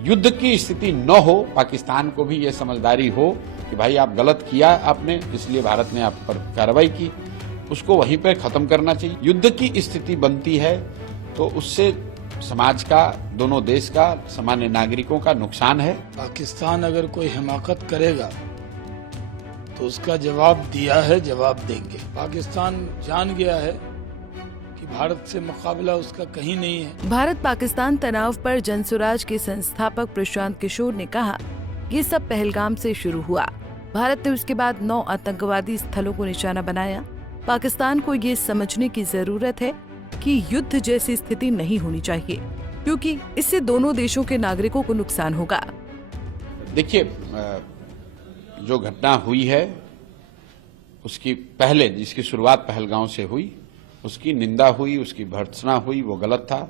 युद्ध की स्थिति न हो, पाकिस्तान को भी ये समझदारी हो कि भाई आप गलत किया आपने, इसलिए भारत ने आप पर कार्रवाई की, उसको वहीं पर खत्म करना चाहिए। युद्ध की स्थिति बनती है तो उससे समाज का, दोनों देश का, सामान्य नागरिकों का नुकसान है। पाकिस्तान अगर कोई हिमाकत करेगा तो उसका जवाब दिया है, जवाब देंगे। पाकिस्तान जान गया है कि भारत से मुकाबला उसका कहीं नहीं है। भारत पाकिस्तान तनाव पर जनसुराज के संस्थापक प्रशांत किशोर ने कहा, ये सब पहलगाम से शुरू हुआ। भारत ने उसके बाद 9 आतंकवादी स्थलों को निशाना बनाया। पाकिस्तान को ये समझने की जरूरत है कि युद्ध जैसी स्थिति नहीं होनी चाहिए, क्योंकि इससे दोनों देशों के नागरिकों को नुकसान होगा। देखिए, जो घटना हुई है उसकी पहले, जिसकी शुरुआत पहलगांव से हुई, उसकी निंदा हुई, उसकी भर्त्सना हुई, वो गलत था।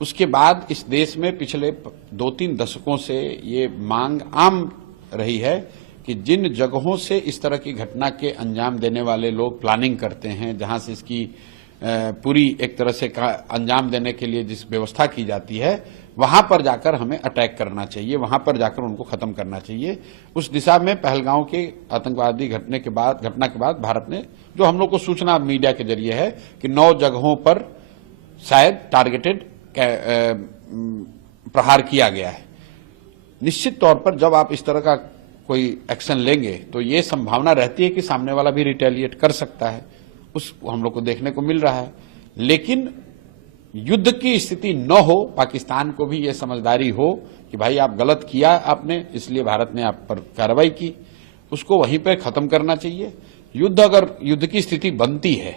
उसके बाद इस देश में पिछले 2-3 दशकों से ये मांग आम रही है कि जिन जगहों से इस तरह की घटना के अंजाम देने वाले लोग प्लानिंग करते हैं, जहां से इसकी पूरी एक तरह से अंजाम देने के लिए जिस व्यवस्था की जाती है, वहां पर जाकर हमें अटैक करना चाहिए, वहां पर जाकर उनको खत्म करना चाहिए। उस दिशा में पहलगांव के आतंकवादी घटना के बाद भारत ने, जो हम लोग को सूचना मीडिया के जरिए है कि 9 जगहों पर शायद टारगेटेड प्रहार किया गया है। निश्चित तौर पर जब आप इस तरह का कोई एक्शन लेंगे तो ये संभावना रहती है कि सामने वाला भी रिटेलिएट कर सकता है, उस हम लोग को देखने को मिल रहा है। लेकिन युद्ध की स्थिति न हो, पाकिस्तान को भी ये समझदारी हो कि भाई आप गलत किया आपने, इसलिए भारत ने आप पर कार्रवाई की, उसको वहीं पर खत्म करना चाहिए। अगर युद्ध की स्थिति बनती है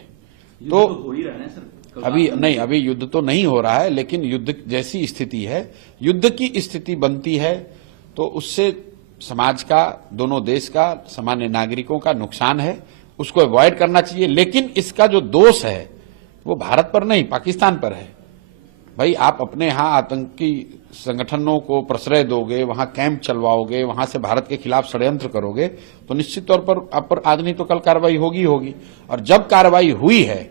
तो हो ही रहा है सर, अभी नहीं, अभी युद्ध तो नहीं हो रहा है, लेकिन युद्ध जैसी स्थिति है, युद्ध की स्थिति बनती है तो उससे समाज का, दोनों देश का, सामान्य नागरिकों का नुकसान है, उसको अवॉइड करना चाहिए। लेकिन इसका जो दोष है वो भारत पर नहीं, पाकिस्तान पर है। भाई आप अपने यहाँ आतंकी संगठनों को प्रश्रय दोगे, वहां कैंप चलवाओगे, वहां से भारत के खिलाफ षड्यंत्र करोगे, तो निश्चित तौर पर आप पर आज नहीं तो कल कार्रवाई होगी होगी। और जब कार्रवाई हुई है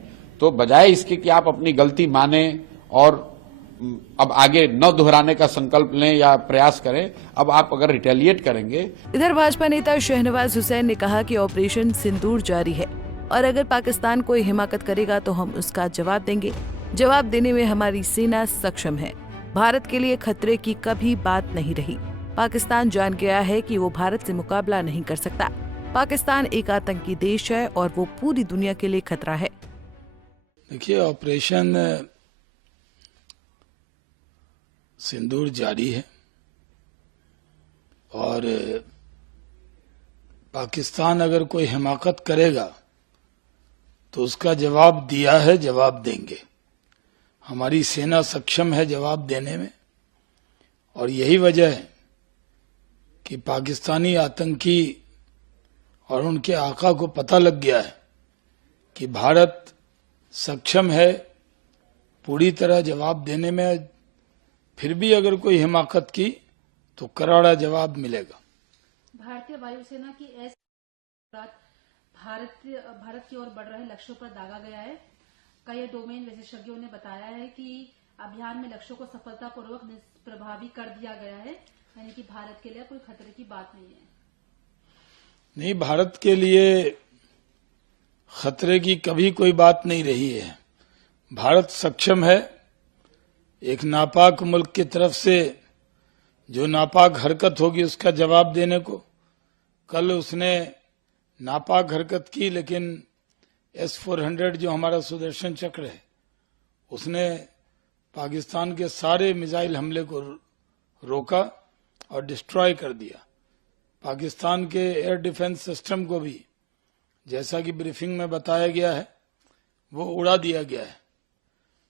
तो बजाय इसके कि आप अपनी गलती माने और अब आगे न दोहराने का संकल्प लें या प्रयास करें, अब आप अगर रिटेलिएट करेंगे। इधर भाजपा नेता शहनवाज हुसैन ने कहा कि ऑपरेशन सिंदूर जारी है और अगर पाकिस्तान कोई हिमाकत करेगा तो हम उसका जवाब देंगे। जवाब देने में हमारी सेना सक्षम है। भारत के लिए खतरे की कभी बात नहीं रही। पाकिस्तान जान गया है कि वो भारत से मुकाबला नहीं कर सकता। पाकिस्तान एक आतंकी देश है और वो पूरी दुनिया के लिए खतरा है। देखिए, ऑपरेशन सिंदूर जारी है और पाकिस्तान अगर कोई हिमाकत करेगा तो उसका जवाब दिया है, जवाब देंगे। हमारी सेना सक्षम है जवाब देने में, और यही वजह है कि पाकिस्तानी आतंकी और उनके आका को पता लग गया है कि भारत सक्षम है पूरी तरह जवाब देने में। फिर भी अगर कोई हिमाकत की तो करारा जवाब मिलेगा। भारतीय वायुसेना की भारत की ओर बढ़ रहे लक्ष्यों पर दागा गया है। कई डोमेन विशेषज्ञों ने बताया है कि अभियान में लक्ष्यों को सफलतापूर्वक प्रभावी कर दिया गया है, यानी कि भारत के लिए कोई खतरे की बात नहीं है। नहीं, भारत के लिए खतरे की कभी कोई बात नहीं रही है। भारत सक्षम है एक नापाक मुल्क की तरफ से जो नापाक हरकत होगी उसका जवाब देने को। कल उसने नापाक हरकत की, लेकिन S-400 जो हमारा सुदर्शन चक्र है, उसने पाकिस्तान के सारे मिसाइल हमले को रोका और डिस्ट्रॉय कर दिया। पाकिस्तान के एयर डिफेंस सिस्टम को भी, जैसा कि ब्रीफिंग में बताया गया है, वो उड़ा दिया गया है।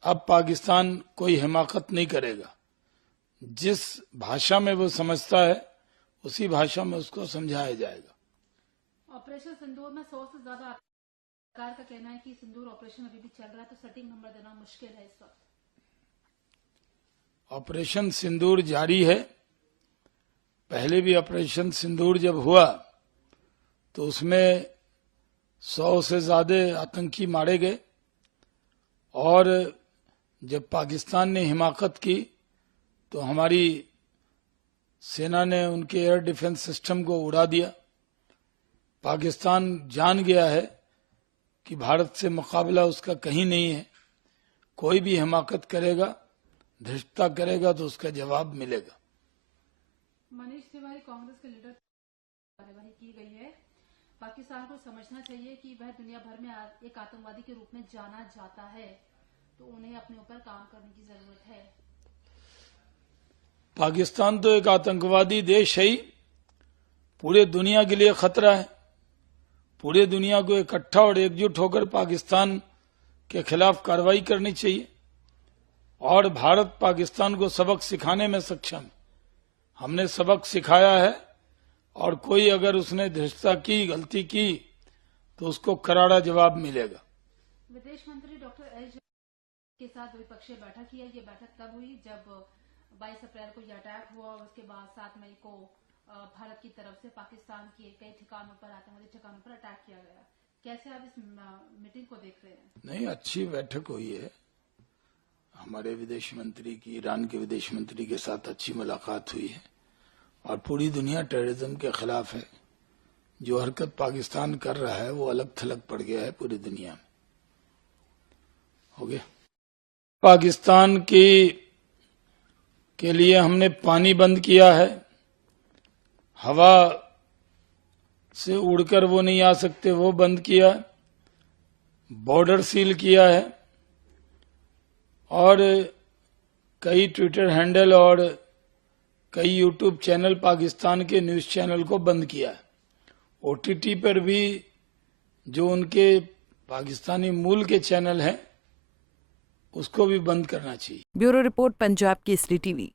अब पाकिस्तान कोई हिमाकत नहीं करेगा। जिस भाषा में वो समझता है उसी भाषा में उसको समझाया जाएगा। ऑपरेशन सिंदूर में 100 से ज्यादा सरकार का कहना है कि सिंदूर ऑपरेशन अभी भी चल रहा है, तो सटीक नंबर देना मुश्किल है इस वक्त। ऑपरेशन सिंदूर जारी है। पहले भी ऑपरेशन सिंदूर जब हुआ तो उसमें 100 से ज्यादा आतंकी मारे गए, और जब पाकिस्तान ने हिमाकत की तो हमारी सेना ने उनके एयर डिफेंस सिस्टम को उड़ा दिया। पाकिस्तान जान गया है कि भारत से मुकाबला उसका कहीं नहीं है। कोई भी हिमाकत करेगा, धृष्टता करेगा तो उसका जवाब मिलेगा। मनीष तिवारी, कांग्रेस के लीडर, कार्यवाही की गई है। पाकिस्तान को समझना चाहिए कि वह दुनिया भर में एक आतंकवादी के रूप में जाना जाता है, तो उन्हें अपने ऊपर काम करने की जरूरत है। पाकिस्तान तो एक आतंकवादी देश है ही, पूरे दुनिया के लिए खतरा है। पूरे दुनिया को इकट्ठा और एकजुट होकर पाकिस्तान के खिलाफ कार्रवाई करनी चाहिए। और भारत पाकिस्तान को सबक सिखाने में सक्षम है। हमने सबक सिखाया है और कोई अगर उसने धृष्टता की, गलती की, तो उसको करारा जवाब मिलेगा। विदेश मंत्री डॉक्टर एस के साथ द्विपक्षीय बैठक की है। ये बैठक तब हुई जब 22 अप्रैल को यह अटैक हुआ और उसके बाद 7 मई को भारत की तरफ से पाकिस्तान के कई ठिकानों पर, आतंकवादी ठिकानों पर अटैक किया गया। कैसे आप इस मीटिंग को देख रहे हैं? नहीं, अच्छी बैठक हुई है। हमारे विदेश मंत्री की ईरान के विदेश मंत्री के साथ अच्छी मुलाकात हुई है और पूरी दुनिया टेररिज्म के खिलाफ है। जो हरकत पाकिस्तान कर रहा है वो अलग थलग पड़ गया है पूरी दुनिया में। हो गया। पाकिस्तान के लिए हमने पानी बंद किया है। हवा से उड़कर वो नहीं आ सकते, वो बंद किया है। बॉर्डर सील किया है और कई ट्विटर हैंडल और कई यूट्यूब चैनल, पाकिस्तान के न्यूज चैनल को बंद किया है। ओटीटी पर भी जो उनके पाकिस्तानी मूल के चैनल हैं उसको भी बंद करना चाहिए। Bureau report, Punjab Kesari TV.